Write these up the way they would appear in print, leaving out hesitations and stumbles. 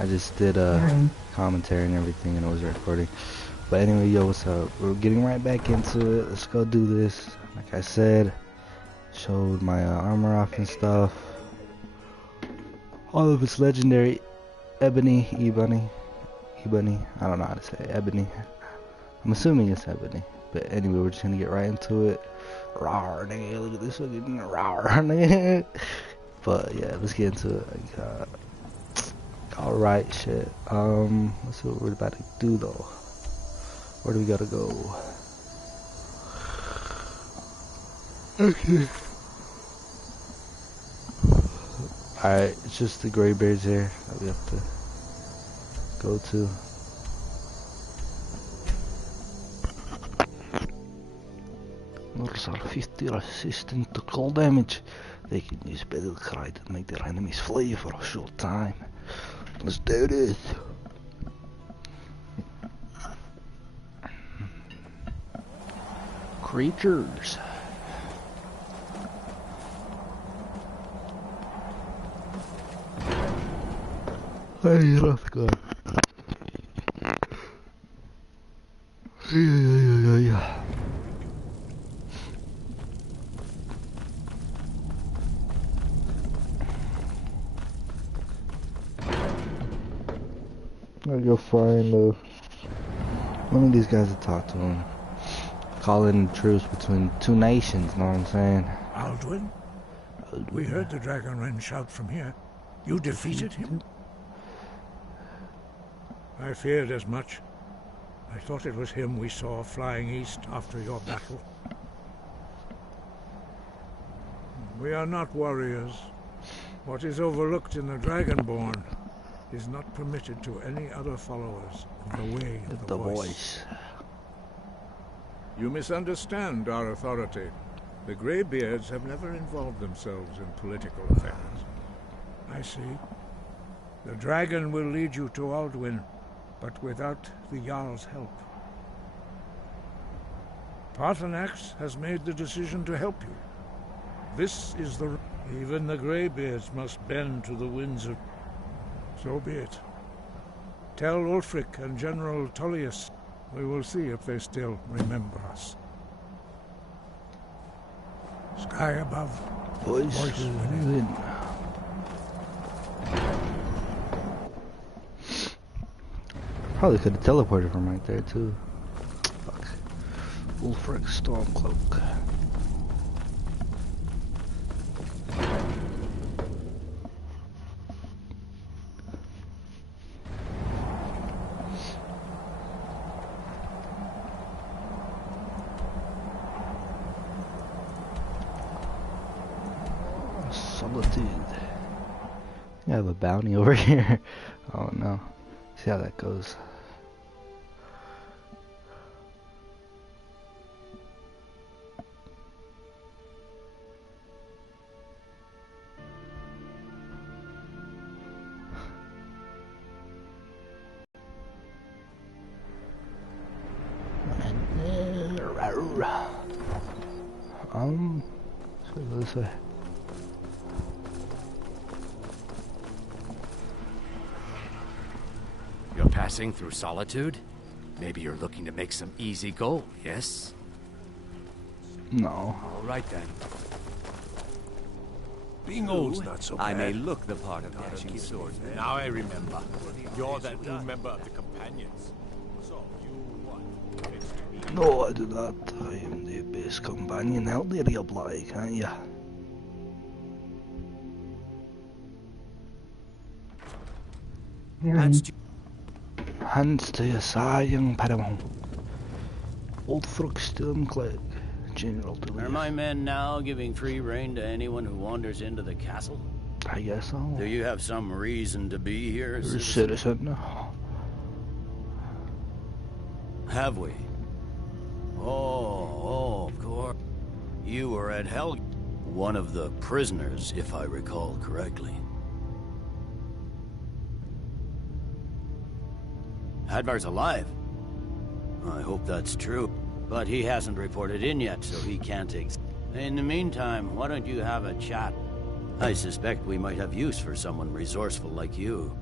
I just did a commentary and everything, and it was recording. But anyway, yo, what's up? We're getting right back into it. Let's go do this. Like I said, showed my armor off and stuff. All of it's legendary. Ebony, Ebony. I don't know how to say it. Ebony. I'm assuming it's ebony. But anyway, we're just gonna get right into it. Rawr, nigga, look at this fucking rawr, nigga. But yeah, let's get into it. Alright, shit. Let's see what we're about to do though. Where do we gotta go? Okay. Alright, it's just the graybeards here that we have to go to. Murs are 50 resistant to cold damage. They can use battle cry to make their enemies flee for a short time. Let's do this. Creatures. Hey, let's go. Yeah. I'll go find one of these guys to talk to him. Call in a truce between two nations, know what I'm saying? Aldwin? We heard the Dragon Wren shout from here. You defeated him? I feared as much. I thought it was him we saw flying east after your battle. We are not warriors. What is overlooked in the Dragonborn is not permitted to any other followers of the way of the voice. You misunderstand our authority. The Greybeards have never involved themselves in political affairs. I see. The dragon will lead you to Aldwin, but without the Jarl's help. Paarthurnax has made the decision to help you. This is the... Even the Greybeards must bend to the winds of... So be it. Tell Ulfric and General Tullius. We will see if they still remember us. Sky above. Voice within. Probably could have teleported from right there too. Fuck. Ulfric Stormcloak. Solitude. I have a bounty over here. Oh no. See how that goes. Let's go this way. You're passing through Solitude? Maybe you're looking to make some easy gold, yes? No. All right then. Being old's not so bad. I may look the part of dashing sword. Now I remember. You're that new member of the Companions. So, you what? No, I do not. I am the best companion out there, you bloke, can't ya? Hands to your side, young Padawan. Ulfric Stormcloak, General Tullius. Are my men now giving free rein to anyone who wanders into the castle? I guess so. Do you have some reason to be here, You're a citizen. Have we? Oh, of course. You were at Hell... One of the prisoners, if I recall correctly. Hadvar's alive. I hope that's true. But he hasn't reported in yet, so he can't In the meantime, why don't you have a chat? I suspect we might have use for someone resourceful like you.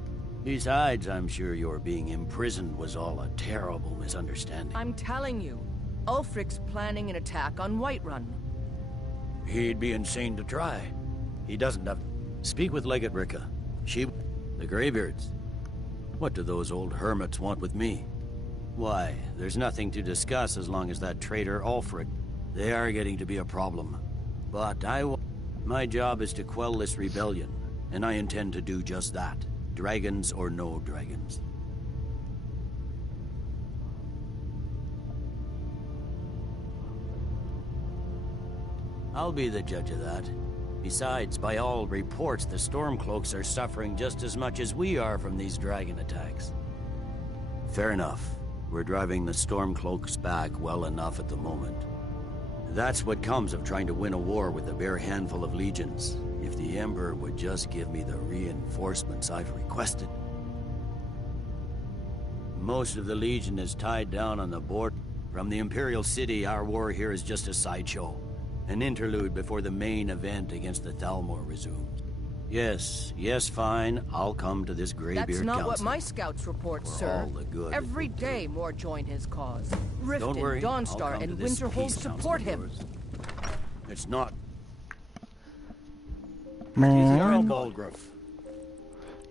Besides, I'm sure your being imprisoned was all a terrible misunderstanding. I'm telling you, Ulfric's planning an attack on Whiterun. He'd be insane to try. He doesn't have... Speak with Legate Ricka. She... The Greybeards. What do those old hermits want with me? Why, there's nothing to discuss as long as that traitor Ulfric. They are getting to be a problem. But my job is to quell this rebellion, and I intend to do just that. Dragons or no dragons. I'll be the judge of that. Besides, by all reports, the Stormcloaks are suffering just as much as we are from these dragon attacks. Fair enough. We're driving the Stormcloaks back well enough at the moment. That's what comes of trying to win a war with a bare handful of legions. If the Emperor would just give me the reinforcements I've requested. Most of the Legion is tied down on the board. From the Imperial City, our war here is just a sideshow. An interlude before the main event against the Thalmor resumes. Yes, fine. I'll come to this Greybeard Council. That's not what my scouts report, sir. All the good Every day more join his cause. Don't worry, Riften, Dawnstar, and Winterhold support him. It's not... Man. Jarlborg.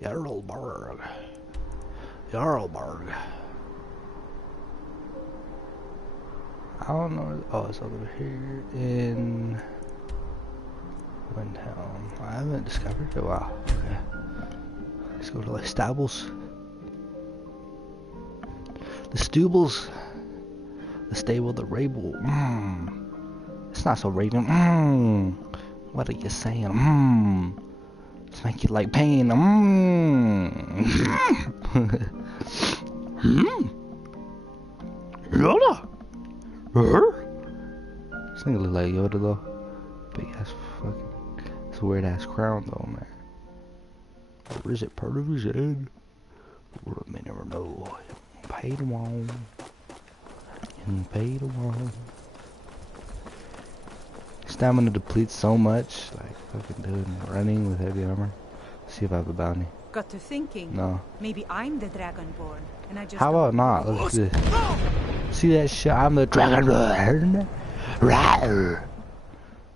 Jarlborg. I don't know. Oh, it's over here in Windhelm. I haven't discovered it. Wow. Okay. Let's go to the stables. The stables. The stable, the rabble. It's not so raven. What are you saying? Let's make it like pain. Yoda. This nigga look like Yoda though. Big ass fucking. It's a weird ass crown though, man. Or is it part of his head? Well, I may never know. Paid along. And paid along. Stamina depletes so much. Like fucking doing running with heavy armor. See if I have a bounty. Got to thinking. No. Maybe I'm the Dragonborn, and I just. How about not? Look at this. See that shit? I'm the Dragonborn. Rawr.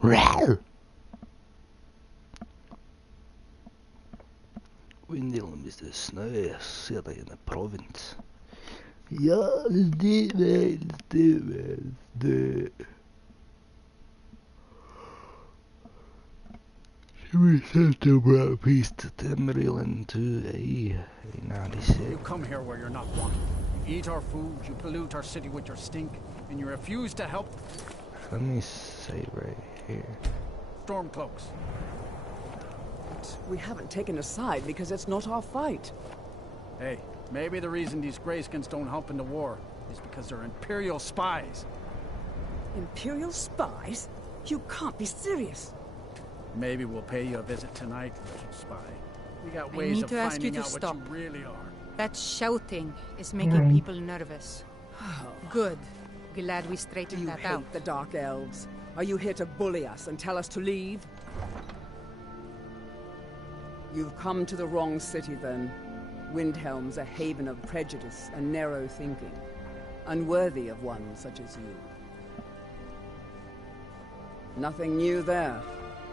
Rawr. Windhelm is the snowiest city in the province. Yeah, let's do it, man. Let's do it, man. Let's do it. We sent to brought peace to Tamriel and to A96. You come here where you're not wanted. You eat our food, you pollute our city with your stink, and you refuse to help. Let me say right here. Stormcloaks. We haven't taken a side because it's not our fight. Hey, maybe the reason these Greyskins don't help in the war is because they're Imperial spies. Imperial spies? You can't be serious. Maybe we'll pay you a visit tonight, little spy. We got ways of finding out what you really are. That shouting is making people nervous. Good. Glad we straightened that out. You hate the Dark Elves. Are you here to bully us and tell us to leave? You've come to the wrong city, then. Windhelm's a haven of prejudice and narrow thinking, unworthy of one such as you. Nothing new there.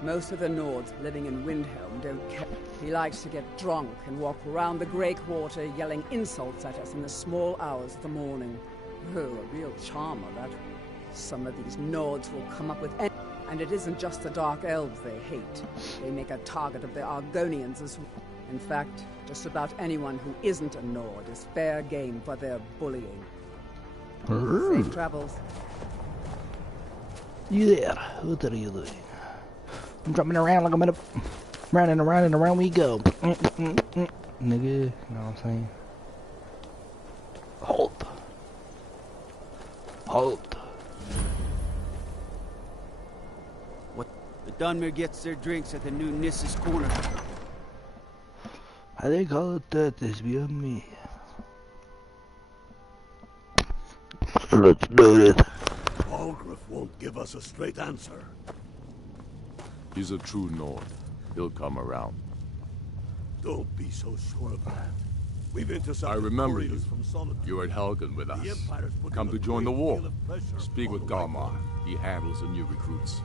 Most of the Nords living in Windhelm don't care. He likes to get drunk and walk around the Grey Quarter yelling insults at us in the small hours of the morning. Oh, a real charmer, that. Some of these Nords will come up with any... And it isn't just the Dark Elves they hate. They make a target of the Argonians as well. In fact, just about anyone who isn't a Nord is fair game for their bullying. Safe travels. You there? What are you doing? I'm jumping around like I'm in a... Round and around and around we go. Nigga, you know what I'm saying? Halt. Halt. What? The Dunmer gets their drinks at the new Nissa's Corner. I think all of that is beyond me. Let's do it. Algrif won't give us a straight answer. He's a true Nord. He'll come around. Don't be so sure of that. We've intercepted I remember couriers you. from Solomon. You were at Helgen with us. The Empire's putting Come a to join the great war. deal of pressure Speak with on the White Galmar. He handles the new recruits.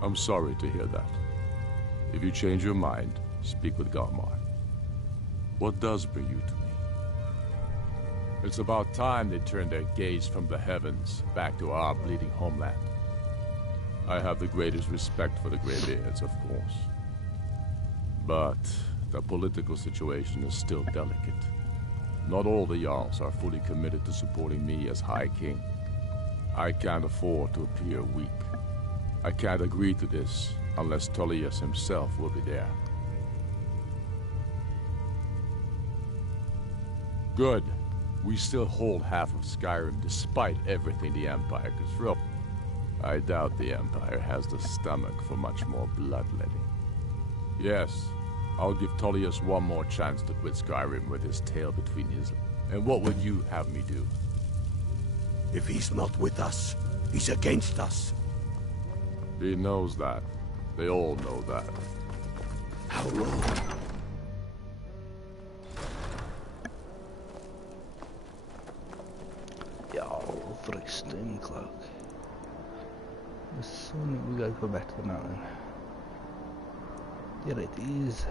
I'm sorry to hear that. If you change your mind, speak with Galmar. What does bring you to me? It's about time they turned their gaze from the heavens back to our bleeding homeland. I have the greatest respect for the Greybeards, of course. But the political situation is still delicate. Not all the Jarls are fully committed to supporting me as High King. I can't afford to appear weak. I can't agree to this unless Tullius himself will be there. Good. We still hold half of Skyrim despite everything the Empire could throw. I doubt the Empire has the stomach for much more bloodletting. Yes, I'll give Tullius one more chance to quit Skyrim with his tail between his... And what would you have me do? If he's not with us, he's against us. He knows that. They all know that. How long? Y'all, for the steam cloak. As soon as we gotta go back to the mountain. There it is.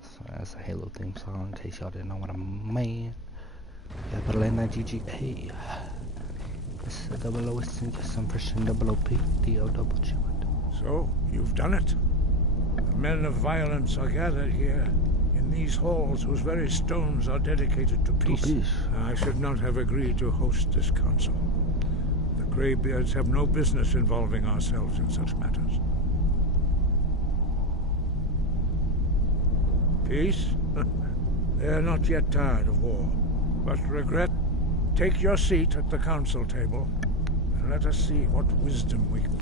So that's a Halo theme song, in case y'all didn't know what I mean. Yeah, but in that GGA. It's a double O, it's just some Christian double OP, DO double G. So, you've done it. The men of violence are gathered here, in these halls whose very stones are dedicated to peace. I should not have agreed to host this council. The Greybeards have no business involving ourselves in such matters. Peace? They're not yet tired of war. But regret, take your seat at the council table, and let us see what wisdom we can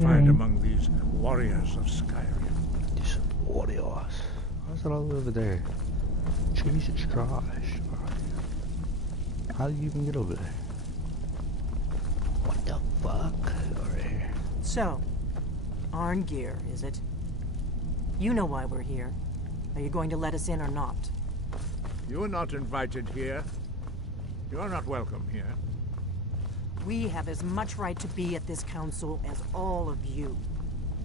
find among these warriors of Skyrim. These warriors. How's it all over there? Jesus Christ. How do you even get over there? What the fuck? Over here. So, Arngeir, is it? You know why we're here. Are you going to let us in or not? You're not invited here. You're not welcome here. We have as much right to be at this council as all of you.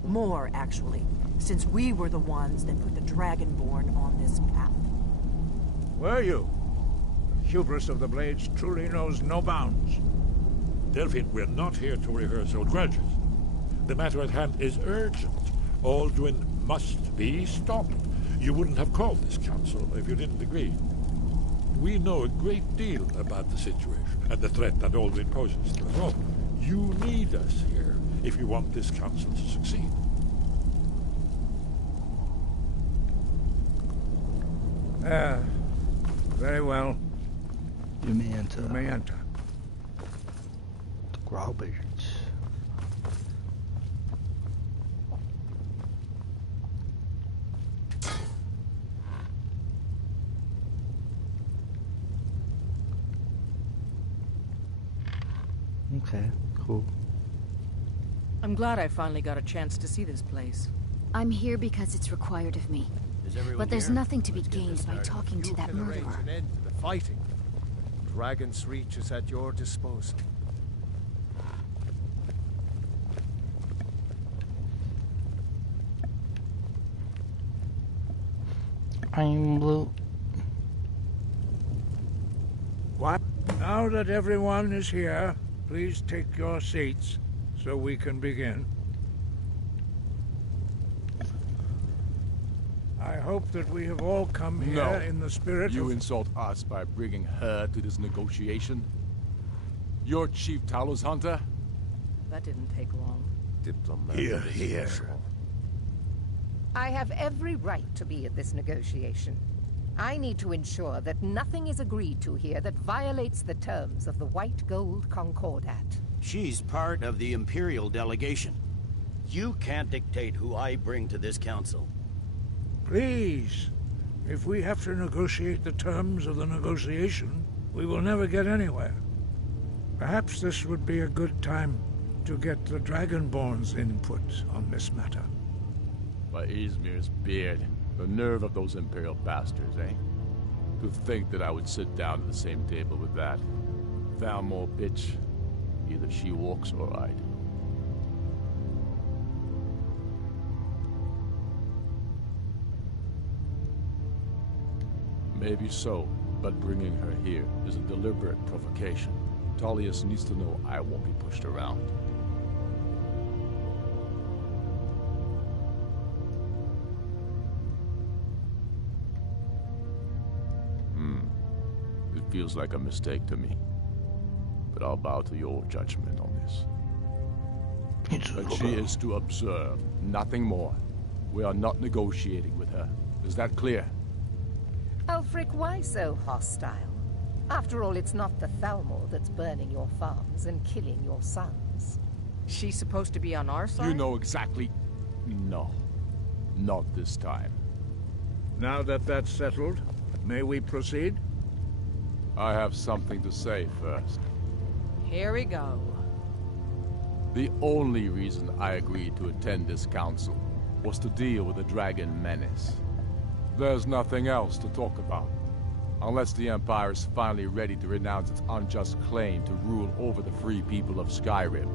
More, actually, since we were the ones that put the Dragonborn on this path. Were you? The hubris of the Blades truly knows no bounds. Delphine, we're not here to rehearse old grudges. The matter at hand is urgent. Alduin must be stopped. You wouldn't have called this council if you didn't agree. We know a great deal about the situation and the threat that Alduin poses to us all. You need us here if you want this council to succeed. Very well. You may enter. You may enter. The Growlbeards. Okay, cool. I'm glad I finally got a chance to see this place. I'm here because it's required of me. But there's nothing to be gained by talking to that murderer. An end to the fighting. Dragon's Reach is at your disposal. I'm blue. What? Now that everyone is here, please take your seats so we can begin. I hope that we have all come here in the spirit You of... insult us by bringing her to this negotiation? You're Chief Talos Hunter? That didn't take long. Diplomat. Here. I have every right to be at this negotiation. I need to ensure that nothing is agreed to here that violates the terms of the White Gold Concordat. She's part of the Imperial delegation. You can't dictate who I bring to this council. Please. If we have to negotiate the terms of the negotiation, we will never get anywhere. Perhaps this would be a good time to get the Dragonborn's input on this matter. By Izmir's beard. The nerve of those Imperial bastards, eh? To think that I would sit down at the same table with that. Thalmor bitch. Either she walks or I do. Maybe so, but bringing her here is a deliberate provocation. Tullius needs to know I won't be pushed around. It feels like a mistake to me. But I'll bow to your judgment on this. But she is to observe, nothing more. We are not negotiating with her. Is that clear? Ulfric, why so hostile? After all, it's not the Thalmor that's burning your farms and killing your sons. She's supposed to be on our side? You know exactly... No. Not this time. Now that that's settled, may we proceed? I have something to say first. Here we go. The only reason I agreed to attend this council was to deal with the dragon menace. There's nothing else to talk about. Unless the Empire is finally ready to renounce its unjust claim to rule over the free people of Skyrim.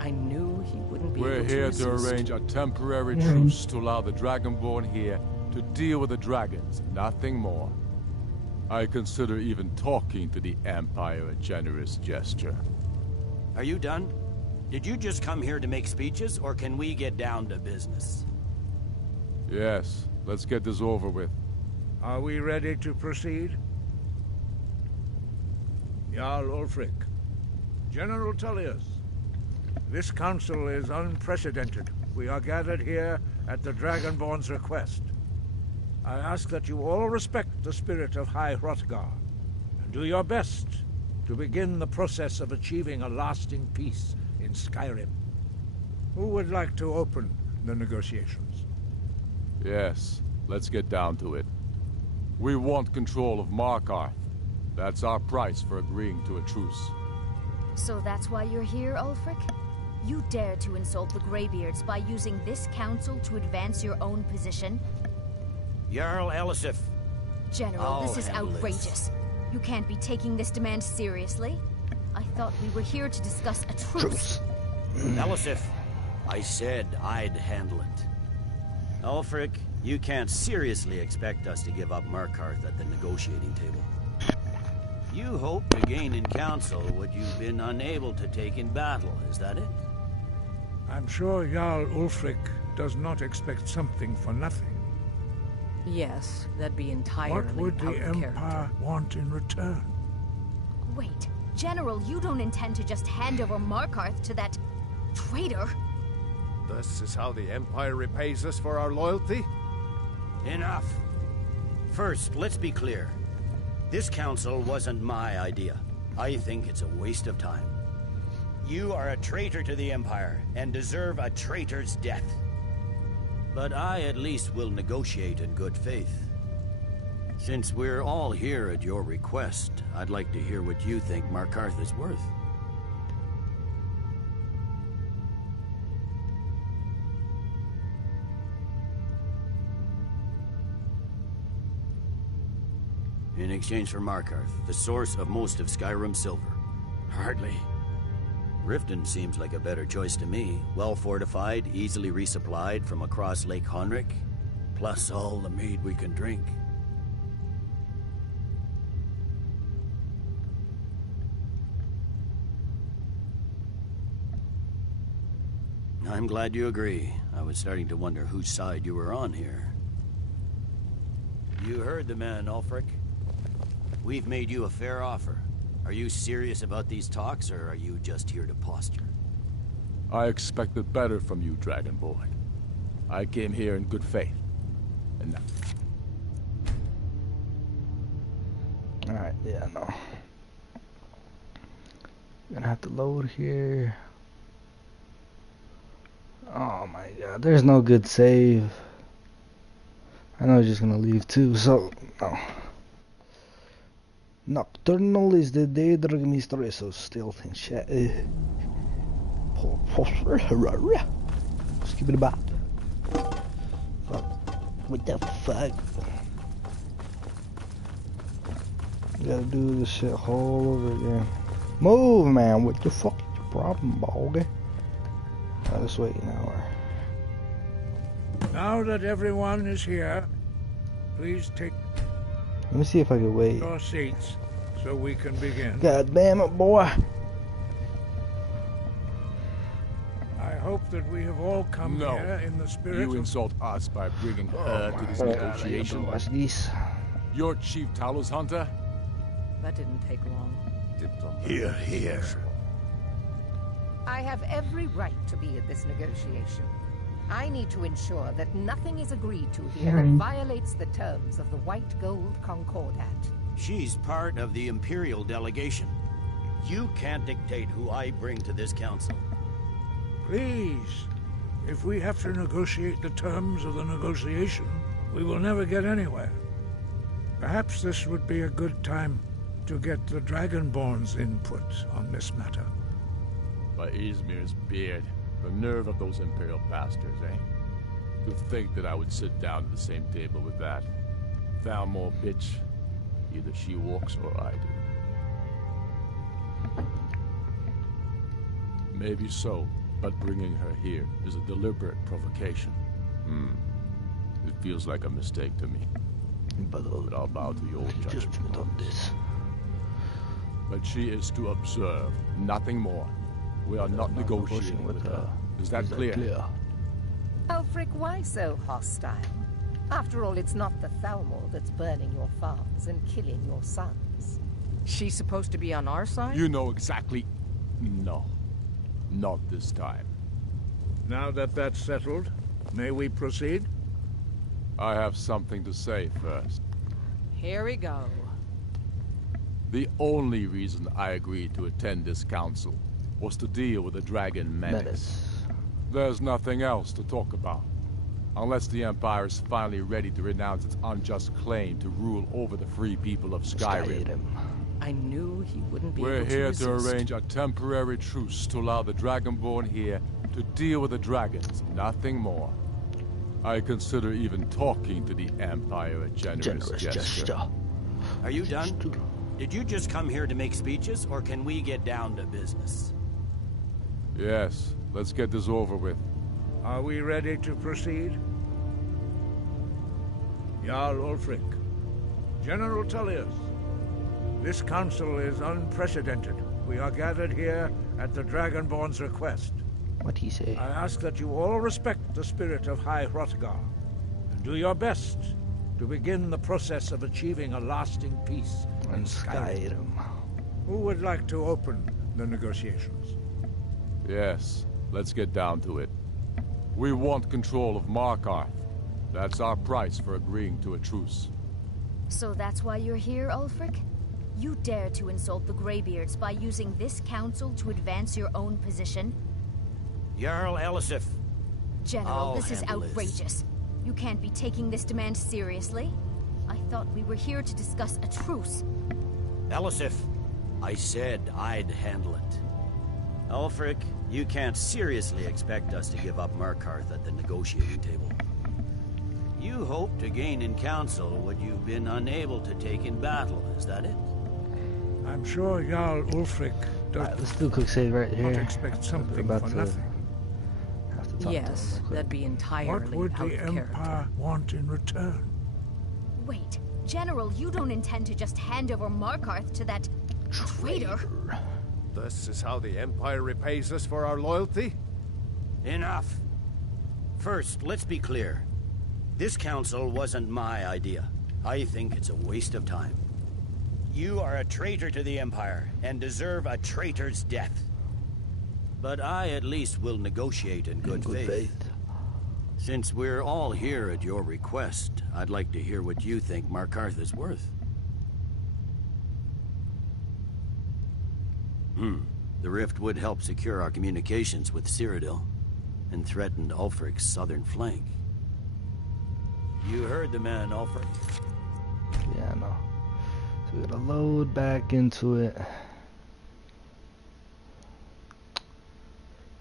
I knew he wouldn't be We're able to here resist. to arrange a temporary truce to allow the Dragonborn here to deal with the dragons, nothing more. I consider even talking to the Empire a generous gesture. Are you done? Did you just come here to make speeches, or can we get down to business? Yes, let's get this over with. Are we ready to proceed? Jarl Ulfric, General Tullius, this council is unprecedented. We are gathered here at the Dragonborn's request. I ask that you all respect the spirit of High Hrothgar, and do your best to begin the process of achieving a lasting peace in Skyrim. Who would like to open the negotiations? Yes, let's get down to it. We want control of Markarth. That's our price for agreeing to a truce. So that's why you're here, Ulfric? You dare to insult the Greybeards by using this council to advance your own position? Jarl Elisif. General, this is outrageous. You can't be taking this demand seriously. I thought we were here to discuss a truce. Elisif, I said I'd handle it. Ulfric, you can't seriously expect us to give up Markarth at the negotiating table. You hope to gain in council what you've been unable to take in battle, is that it? I'm sure Jarl Ulfric does not expect something for nothing. Yes, that'd be entirely What would the Empire character. want in return? Wait, General, you don't intend to just hand over Markarth to that traitor? This is how the Empire repays us for our loyalty? Enough. First, let's be clear. This council wasn't my idea. I think it's a waste of time. You are a traitor to the Empire and deserve a traitor's death. But I at least will negotiate in good faith. Since we're all here at your request, I'd like to hear what you think Markarth is worth. In exchange for Markarth, the source of most of Skyrim's silver. Hardly. Riften seems like a better choice to me. Well fortified, easily resupplied from across Lake Honric, plus all the mead we can drink. I'm glad you agree. I was starting to wonder whose side you were on here. You heard the man, Ulfric. We've made you a fair offer. Are you serious about these talks, or are you just here to posture? I expected better from you, Dragonborn. I came here in good faith. And now... Alright, yeah, no. Gonna have to load here. Oh my god, there's no good save. I know he's just gonna leave too, so no. Nocturnal is the daydream mystery, so stealth and shit. Skip it about. Fuck. What the fuck? Gotta do this shit all over again. Move, man. What the fuck is your problem, bogey? I'll just wait an hour. Now that everyone is here, please take... Let me see if I can wait. Your seats, so we can begin. God damn it, boy. I hope that we have all come here in the spirit you insult us by bringing her to this negotiation. Watch this. You're Chief Talos Hunter? That didn't take long. Here, here. I have every right to be at this negotiation. I need to ensure that nothing is agreed to here that violates the terms of the White Gold Concordat. She's part of the Imperial delegation. You can't dictate who I bring to this council. Please, if we have to negotiate the terms of the negotiation, we will never get anywhere. Perhaps this would be a good time to get the Dragonborn's input on this matter. By Izmir's beard, the nerve of those Imperial bastards, eh? To think that I would sit down at the same table with that. Thalmor bitch. Either she walks or I do. Maybe so, but bringing her here is a deliberate provocation. It feels like a mistake to me. But I'll bow to your judgment on this. But she is to observe, nothing more. We are not negotiating with her. Is that clear? Ulfric, why so hostile? After all, it's not the Thalmor that's burning your farms and killing your sons. She's supposed to be on our side? You know exactly... No. Not this time. Now that that's settled, may we proceed? I have something to say first. Here we go. The only reason I agreed to attend this council was to deal with the dragon menace. There's nothing else to talk about. Unless the Empire is finally ready to renounce its unjust claim to rule over the free people of Skyrim. I knew he wouldn't be We're able to here resist. to arrange a temporary truce to allow the Dragonborn here to deal with the dragons, nothing more. I consider even talking to the Empire a generous gesture. Are you done? Did you just come here to make speeches, or can we get down to business? Yes, let's get this over with. Are we ready to proceed? Jarl Ulfric, General Tullius, this council is unprecedented. We are gathered here at the Dragonborn's request. What'd he say? I ask that you all respect the spirit of High Hrothgar, and do your best to begin the process of achieving a lasting peace in Skyrim. Who would like to open the negotiations? Yes, let's get down to it. We want control of Markarth. That's our price for agreeing to a truce. So that's why you're here, Ulfric? You dare to insult the Greybeards by using this council to advance your own position? Jarl Elisif. General, this is outrageous. You can't be taking this demand seriously. I thought we were here to discuss a truce. Elisif, I said I'd handle it. Ulfric, you can't seriously expect us to give up Markarth at the negotiating table. You hope to gain in council what you've been unable to take in battle, is that it? I'm sure Jarl Ulfric does let's do a quick save right here. not expect something About for to nothing. have to talk to Yes, him real that'd be entirely What would out the of character. Empire want in return? Wait, General, you don't intend to just hand over Markarth to that traitor? This is how the Empire repays us for our loyalty? Enough. First, let's be clear. This council wasn't my idea. I think it's a waste of time. You are a traitor to the Empire, and deserve a traitor's death. But I at least will negotiate in good faith. Since we're all here at your request, I'd like to hear what you think Markarth is worth. The rift would help secure our communications with Cyrodiil, and threatened Ulfric's southern flank. You heard the man, Ulfric. Yeah, I know. So we gotta load back into it.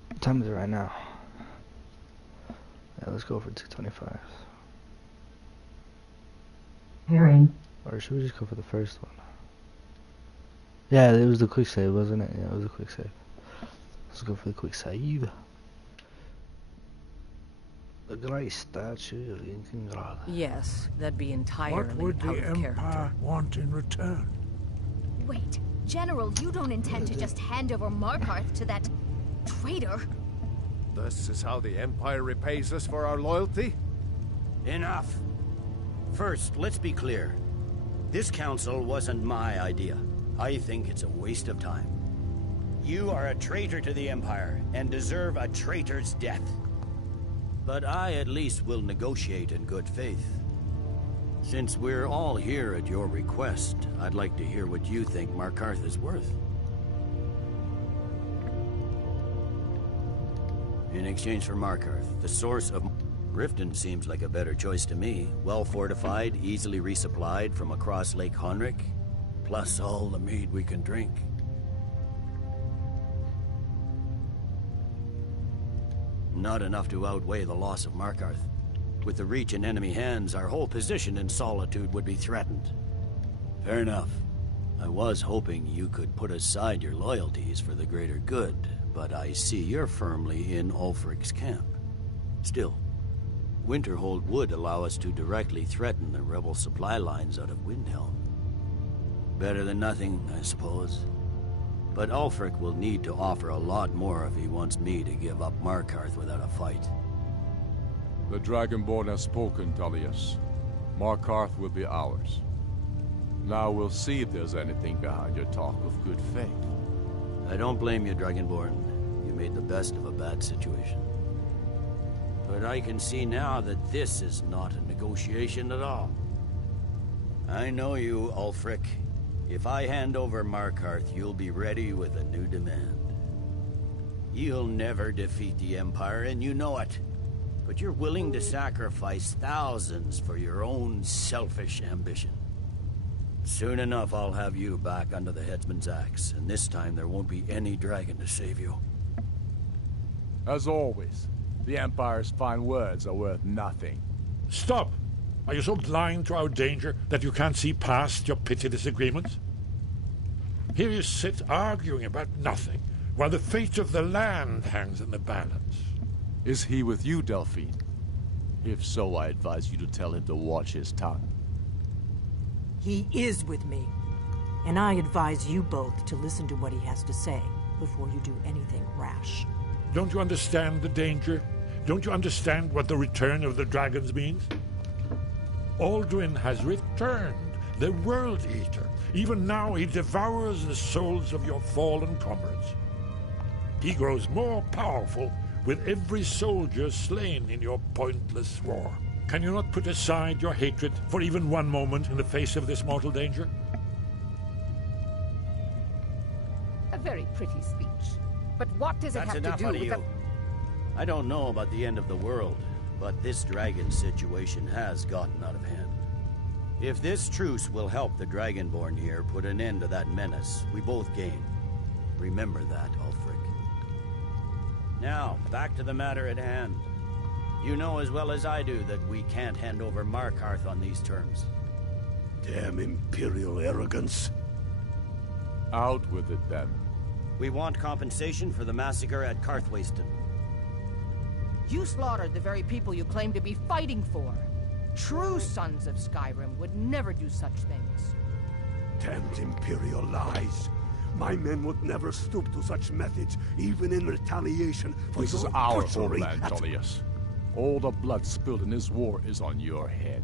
What time is it right now? Yeah, let's go for 225. Hearing. Or should we just go for the first one? Yeah, it was the quick save, wasn't it? Yeah, it was a quick save. Let's go for the quick save. The great statue of Inkingrad. Yes, that'd be entirely What would the out of Empire character. want in return? Wait, General, you don't intend to just hand over Markarth to that traitor? This is how the Empire repays us for our loyalty? Enough. First, let's be clear. This council wasn't my idea. I think it's a waste of time. You are a traitor to the Empire, and deserve a traitor's death. But I at least will negotiate in good faith. Since we're all here at your request, I'd like to hear what you think Markarth is worth. In exchange for Markarth, the source of Riften seems like a better choice to me. Well fortified, easily resupplied from across Lake Honric, plus all the mead we can drink. Not enough to outweigh the loss of Markarth. With the Reach in enemy hands, our whole position in Solitude would be threatened. Fair enough. I was hoping you could put aside your loyalties for the greater good, but I see you're firmly in Ulfric's camp. Still, Winterhold would allow us to directly threaten the rebel supply lines out of Windhelm. Better than nothing, I suppose. But Ulfric will need to offer a lot more if he wants me to give up Markarth without a fight. The Dragonborn has spoken, Tullius. Markarth will be ours. Now we'll see if there's anything behind your talk of good faith. I don't blame you, Dragonborn. You made the best of a bad situation. But I can see now that this is not a negotiation at all. I know you, Ulfric. If I hand over Markarth, you'll be ready with a new demand. You'll never defeat the Empire, and you know it. But you're willing to sacrifice thousands for your own selfish ambition. Soon enough, I'll have you back under the headsman's axe, and this time there won't be any dragon to save you. As always, the Empire's fine words are worth nothing. Stop! Are you so blind to our danger that you can't see past your petty disagreements? Here you sit arguing about nothing, while the fate of the land hangs in the balance. Is he with you, Delphine? If so, I advise you to tell him to watch his tongue. He is with me. And I advise you both to listen to what he has to say before you do anything rash. Don't you understand the danger? Don't you understand what the return of the dragons means? Alduin has returned, the World Eater. Even now he devours the souls of your fallen comrades. He grows more powerful with every soldier slain in your pointless war. Can you not put aside your hatred for even one moment in the face of this mortal danger? A very pretty speech. But what does it have to do with the... I don't know about the end of the world, but this dragon situation has gotten out of hand. If this truce will help the Dragonborn here put an end to that menace, we both gain. Remember that, Ulfric. Now, back to the matter at hand. You know as well as I do that we can't hand over Markarth on these terms. Damn Imperial arrogance. Out with it, then. We want compensation for the massacre at Karthwasten. You slaughtered the very people you claim to be fighting for. True sons of Skyrim would never do such things. Damned Imperial lies. My men would never stoop to such methods, even in retaliation for This is your our butchery homeland, at- Tullius. All the blood spilled in this war is on your head.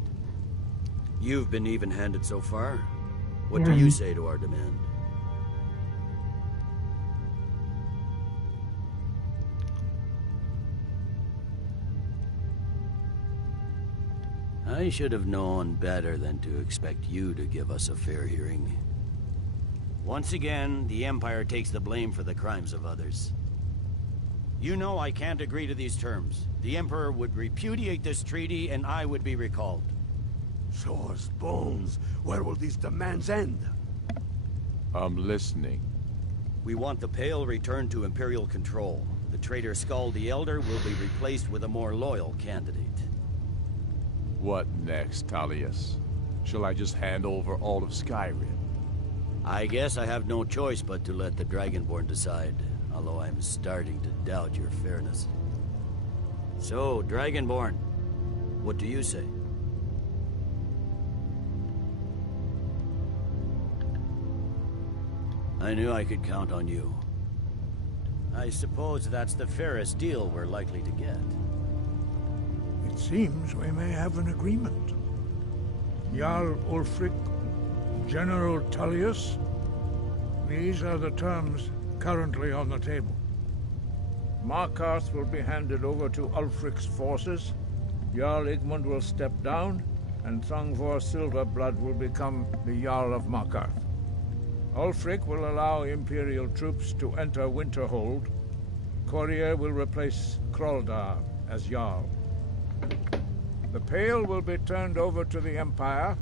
You've been even-handed so far. What do you say to our demand? I should have known better than to expect you to give us a fair hearing. Once again, the Empire takes the blame for the crimes of others. You know I can't agree to these terms. The Emperor would repudiate this treaty and I would be recalled. Shores, bones, where will these demands end? I'm listening. We want the Pale returned to Imperial control. The traitor Skull the Elder will be replaced with a more loyal candidate. What next, Tullius? Shall I just hand over all of Skyrim? I guess I have no choice but to let the Dragonborn decide, although I'm starting to doubt your fairness. So, Dragonborn, what do you say? I knew I could count on you. I suppose that's the fairest deal we're likely to get. It seems we may have an agreement. Jarl Ulfric, General Tullius, these are the terms currently on the table. Markarth will be handed over to Ulfric's forces, Jarl Igmund will step down, and Thongvor Silverblood will become the Jarl of Markarth. Ulfric will allow Imperial troops to enter Winterhold. Courier will replace Kroldar as Jarl. The Pale will be turned over to the Empire.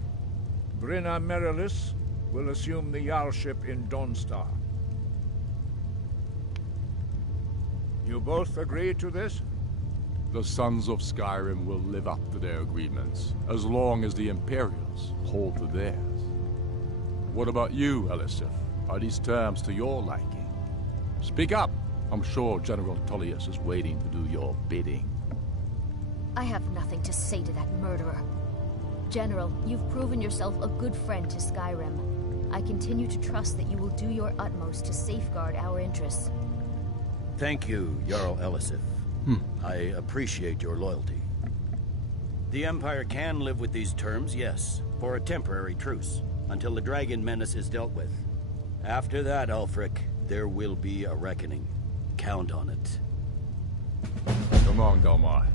Brynna Merilis will assume the Jarlship in Dawnstar. You both agree to this? The Sons of Skyrim will live up to their agreements, as long as the Imperials hold to theirs. What about you, Elisif? Are these terms to your liking? Speak up! I'm sure General Tullius is waiting to do your bidding. I have nothing to say to that murderer. General, you've proven yourself a good friend to Skyrim. I continue to trust that you will do your utmost to safeguard our interests. Thank you, Jarl Elisif. I appreciate your loyalty. The Empire can live with these terms, yes, for a temporary truce, until the dragon menace is dealt with. After that, Ulfric, there will be a reckoning. Count on it. Come on, Galmar.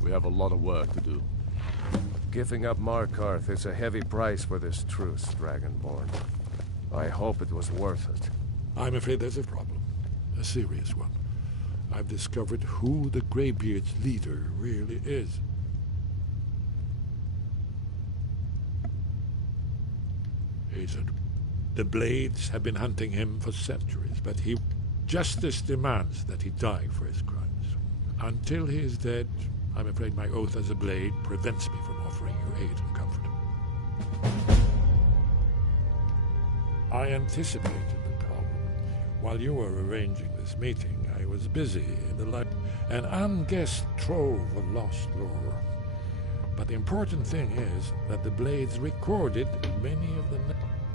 We have a lot of work to do. Giving up Markarth is a heavy price for this truce, Dragonborn. I hope it was worth it. I'm afraid there's a problem. A serious one. I've discovered who the Greybeard's leader really is. The Blades have been hunting him for centuries, but justice demands that he die for his crimes. Until he is dead, I'm afraid my oath as a Blade prevents me from offering you aid and comfort. I anticipated the problem. While you were arranging this meeting, I was busy in the light, an unguessed trove of lost lore. But the important thing is that the Blades recorded many of the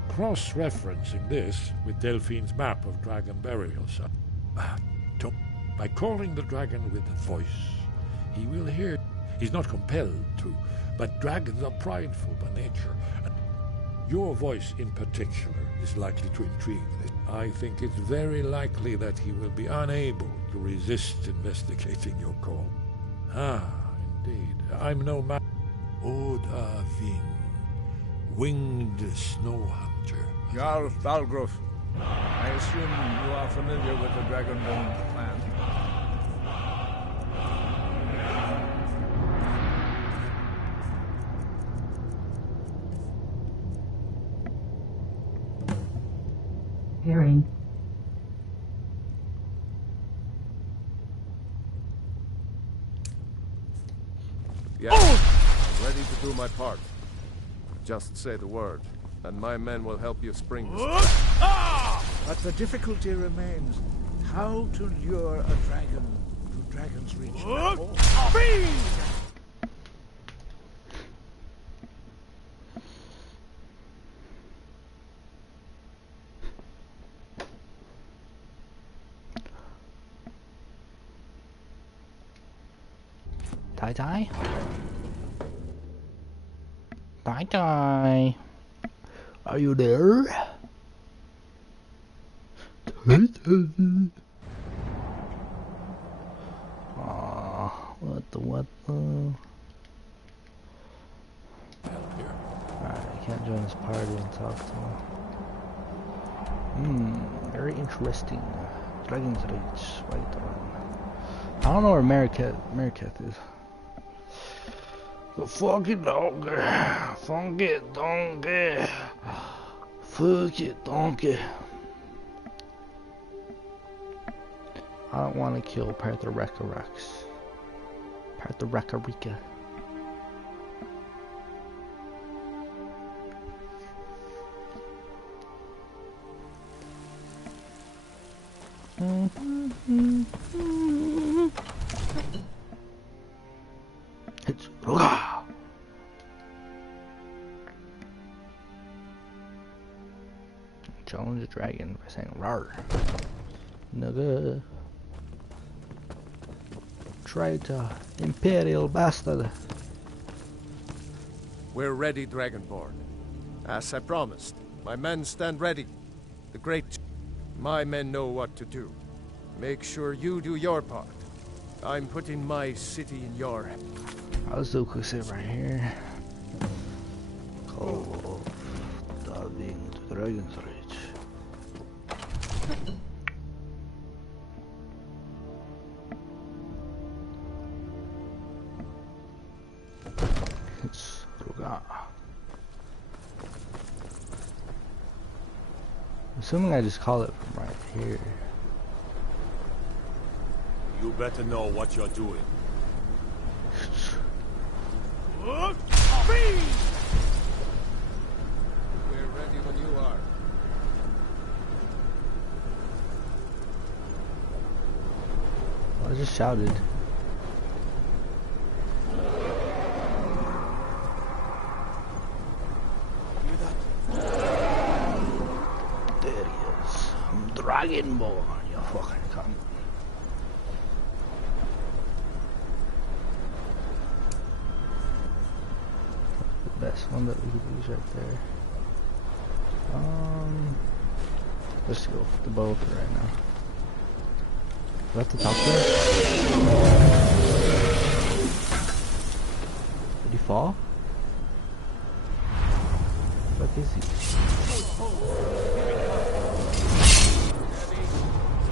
cross-referencing this with Delphine's map of dragon burials. By calling the dragon with a voice, he will hear. He's not compelled to, but dragons are prideful by nature. And your voice in particular is likely to intrigue this. I think it's very likely that he will be unable to resist investigating your call. Ah, indeed. I'm no man. Odahving, winged snow hunter. Jarl Thalgruf, I assume you are familiar with the Dragonborn clan. Hearing. Yeah, I'm ready to do my part. Just say the word, and my men will help you spring this. But the difficulty remains how to lure a dragon to Dragon's Reach. Bye. Are you there? What the? Alright, I can't join this party and talk to him. Very interesting. Dragon's Reach, right on. I don't know where Mariketh is. The fucking donkey. Funky donkey. Fuck it, donkey. I don't want to kill Partha-Rex. Partha-Reka. It's Ruga. Challenge the dragon by saying rar. Nugga. Traitor, imperial bastard. We're ready, Dragonborn. As I promised, my men stand ready. The great... My men know what to do. Make sure you do your part. I'm putting my city in your hands. I'll do a quick save right here. Call of Diving to Dragon's Reach. It's Ruga. Assuming I just call it from right here. You better know what you're doing. We're ready when you are. I just shouted. There he is. Dragonborn, you fucking cunt. The best one that we could use right there. Let's go with the bow for right now. Do I have to talk to him? Did he fall? What is he?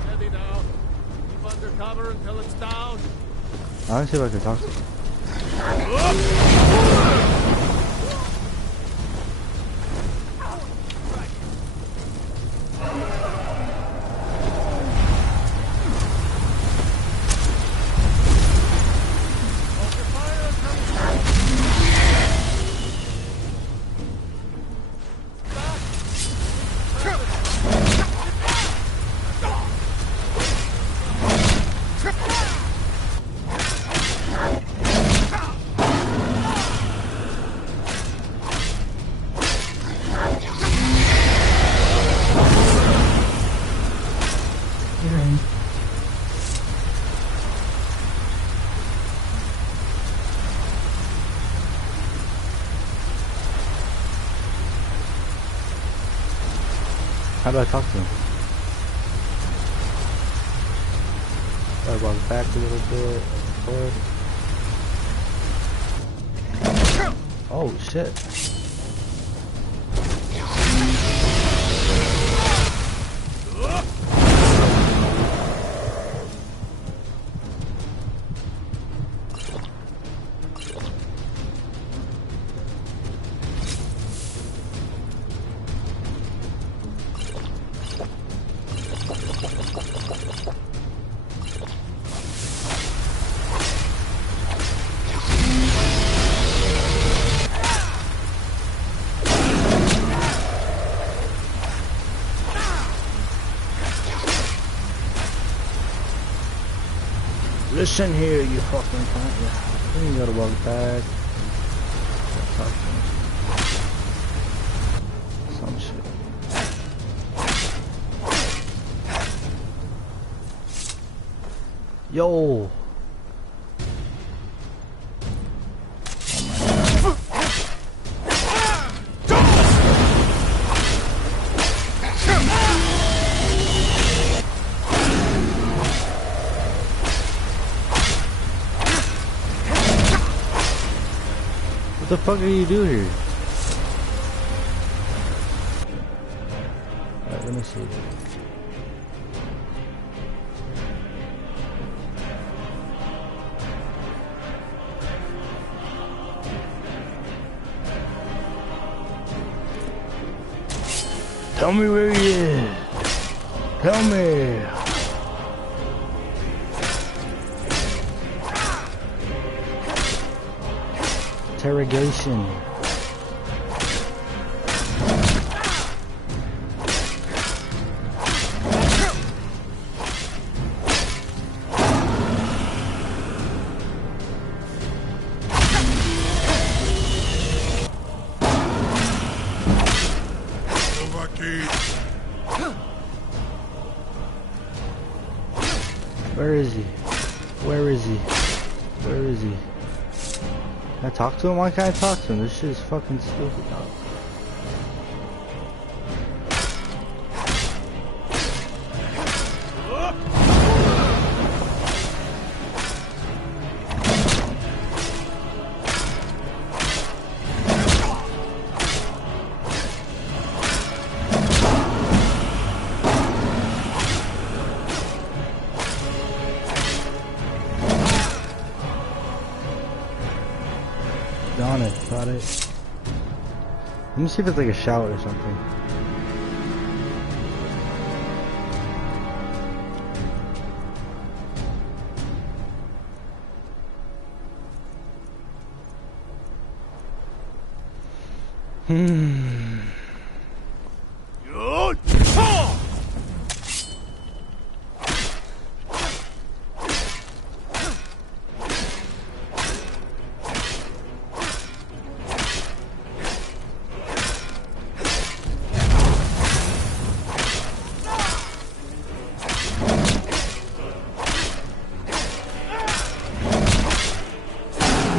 Steady now. Keep under cover until it's down. I want to see if I can talk to him. How do I talk to him? I walk back a little bit, forward. Oh shit. Listen here, you fucking cunt. Yeah. Then you gotta walk back. Talk to him. Some shit. Yo! the fuck are you doing here? Alright, let me see. Tell me where he is. Tell me. Interrogation. Where is he? Where is he? Where is he? Can I talk to him? Why can't I talk to him? This shit is fucking stupid, dog. Darn it, thought it. Let me see if it's like a shout or something.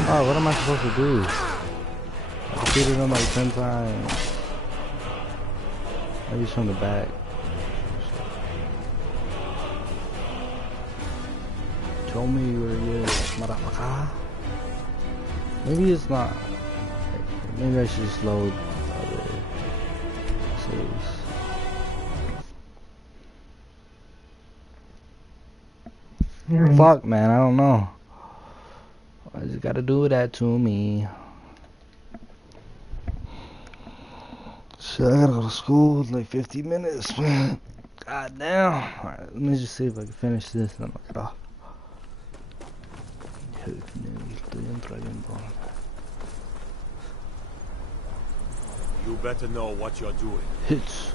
Oh, what am I supposed to do? I defeated him like 10 times. Maybe it's from the back. Show me where he is, motherfucker. Maybe it's not. Maybe I should just load other saves. Fuck, man, I don't know. I just gotta do that to me. Shit, I gotta go to school in like 50 minutes, man. God damn. Alright, let me just see if I can finish this and then I'll get off. You better know what you're doing. Hits.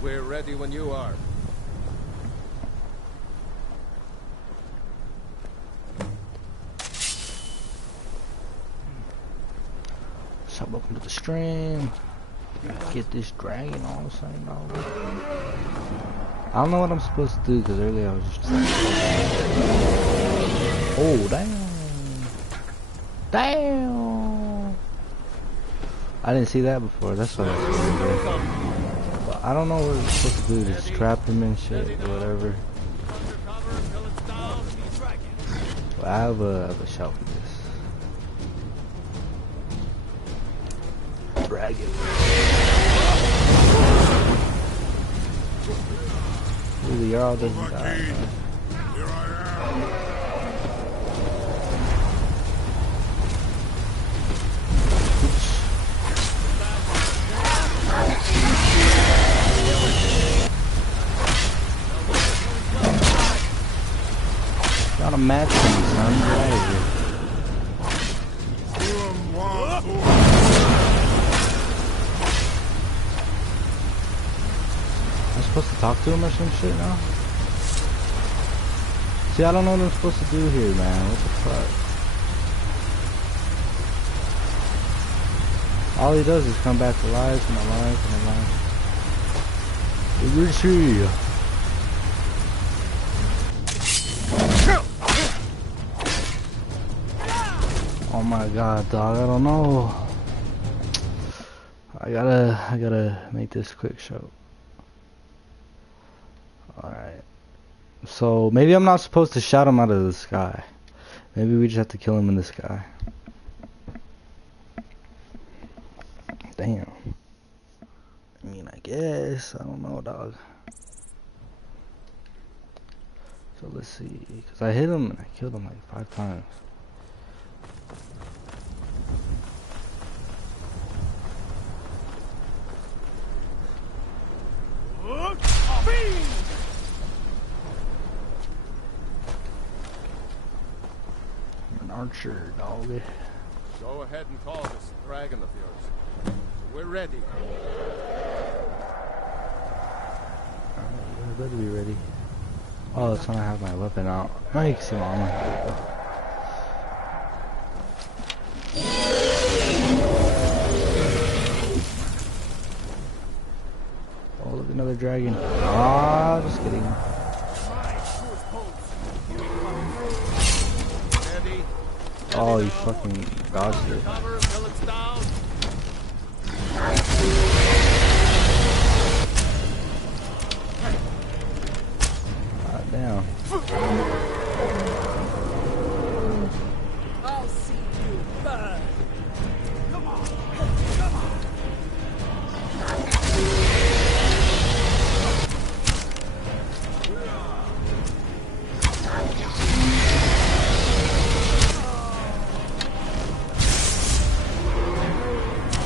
We're ready when you are. So welcome to the stream. Get this dragon all the same dog. I don't know what I'm supposed to do because earlier I was just like, oh damn. Damn. I didn't see that before, that's what I was supposed to do. But I don't know what I'm supposed to do, just trap him and shit or whatever. But I have a shout for this. Dragon. Ooh, the Jarl doesn't die. Here I am. Got a match for me, son. Get out of here. I'm supposed to talk to him or some shit now? See, I don't know what I'm supposed to do here, man. What the fuck? All he does is come back to life and alive and alive. Where is he? Oh my god, dog, I don't know. I gotta make this quick show. Alright. So maybe I'm not supposed to shout him out of the sky. Maybe we just have to kill him in the sky. Damn. I mean, I guess. I don't know, dog. So let's see. Because I hit him and I killed him like 5 times. I'm an archer, dog. Go ahead and call this dragon of yours. We're ready. I better be ready. Oh, that's when I have my weapon out. Oh, you can see my armor. Oh, look, another dragon. Ah, just kidding. Oh, you fucking dodged it. Damn. I'll see you burn. Come on. Come on.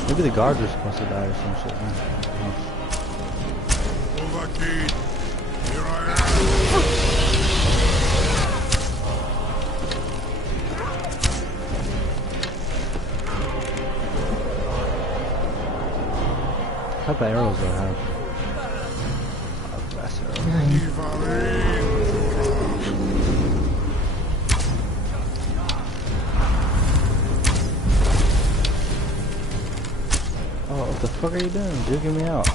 Maybe the guards are supposed to die or some shit. Overkey, here I am. What type of arrows do I have? Fast arrows. Oh, what the fuck are you doing? Juking me out.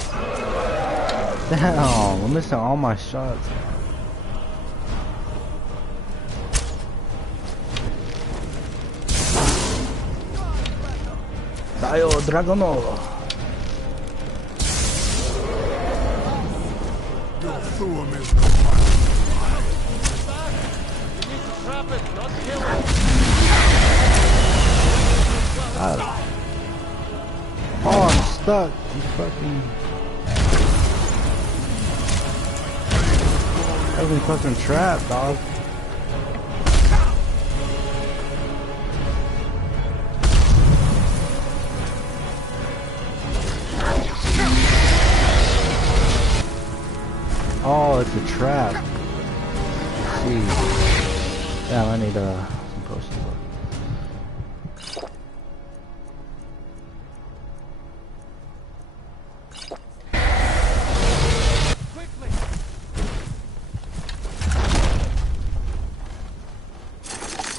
Damn, I'm missing all my shots. Dio Dragono! Your Thuum is Trap it, not kill it. Oh, I'm stuck. You fucking... I've been fucking trapped, dog. Oh, it's a trap. Let's see. Damn, I need some potions.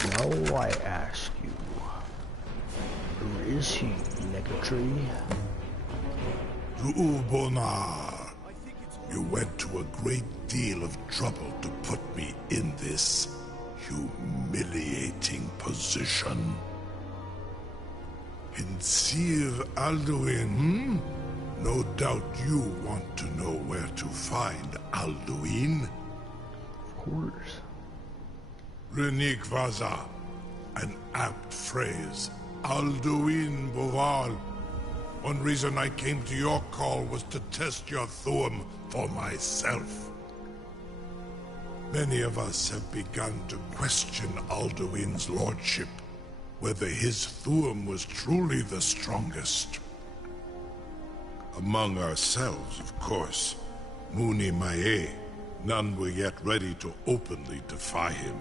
Now I ask you, who is he, Negatry? Ubonar. You went to a great deal of trouble to put me in this humiliating position. Insir Alduin, No doubt you want to know where to find Alduin. Of course. Renik Vaza, an apt phrase. Alduin Boval. One reason I came to your call was to test your Thuum for myself. Many of us have begun to question Alduin's lordship, whether his Thuum was truly the strongest. Among ourselves, of course, Muni Mae, none were yet ready to openly defy him.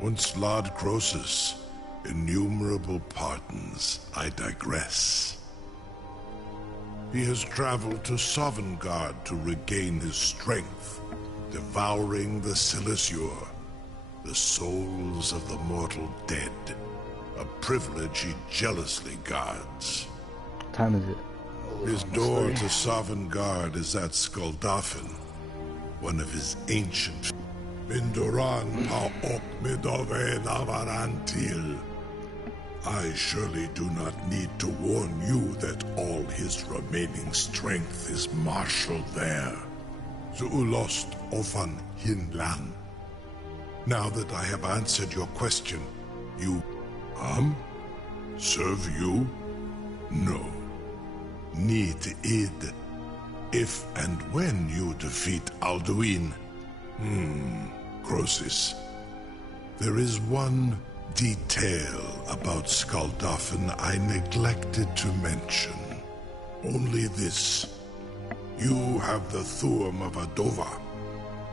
Once Lord Croesus, innumerable pardons, I digress. He has traveled to Sovngarde to regain his strength, devouring the Silesure, the souls of the mortal dead, a privilege he jealously guards. What time is it? His door to Sovngarde is at Skuldafn, one of his ancient... Mindoran pa ok midove navarantil. I surely do not need to warn you that all his remaining strength is marshaled there. the ulost ofan hinlan. Now that I have answered your question, you... Serve you? No. Need id. If and when you defeat Alduin. Croesus. There is one detail about Skaldafn I neglected to mention. Only this. You have the Thuum of Adova,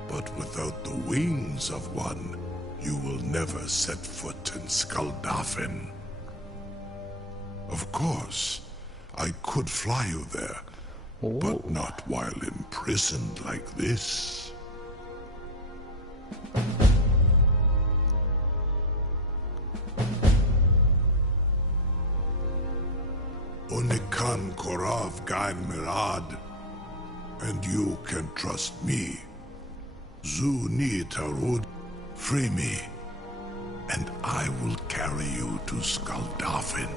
but without the wings of one, you will never set foot in Skaldafn. Of course, I could fly you there, but not while imprisoned like this. Onikan Korav Gain Mirad, and you can trust me. Zu Ni Tarud, free me, and I will carry you to Skaldafn.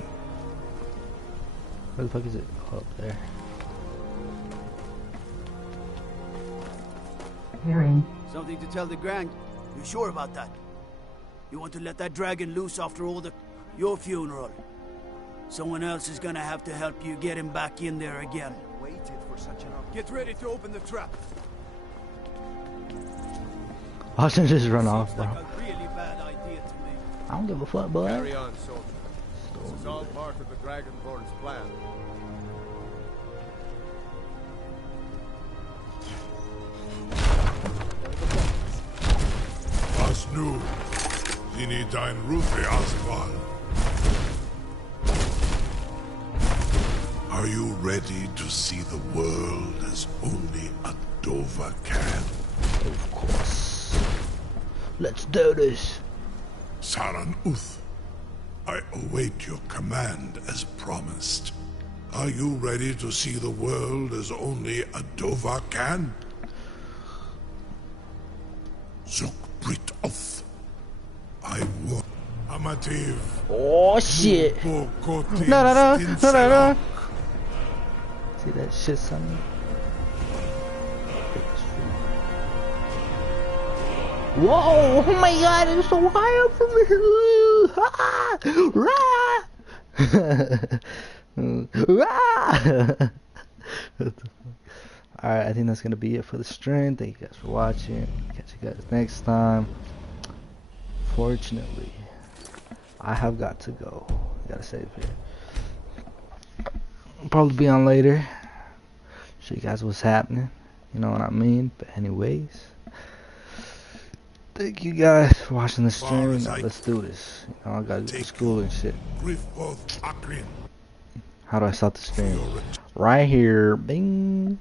Where the fuck is it? Oh, up there. Hearing. Something to tell the Grand? You sure about that? You want to let that dragon loose after all your funeral? Someone else is gonna have to help you get him back in there again. Waited for such an opportunity. Get ready to open the trap. I should just run off, bro. Like a really bad idea to me. I don't give a fuck, boy. Carry on, soldier. This is all part of the Dragonborn's plan. Was nu, Zini dein Rufe Aswal. Are you ready to see the world as only a Dova can? Of course. Let's do this. Saran Uth, I await your command as promised. Are you ready to see the world as only a Dova can? Zuk Brit Oth. I want Amativ. Oh shit. No. See that shit, son? Whoa! Oh my god, it's so high up from here! Alright, I think that's gonna be it for the stream. Thank you guys for watching. Catch you guys next time. Fortunately, I have got to go. Gotta save it. I'll probably be on later. Show you guys what's happening. You know what I mean? But anyways, thank you guys for watching the stream. Now let's do this. You know, I gotta go to school and shit. How do I start the stream? Right here. Bing.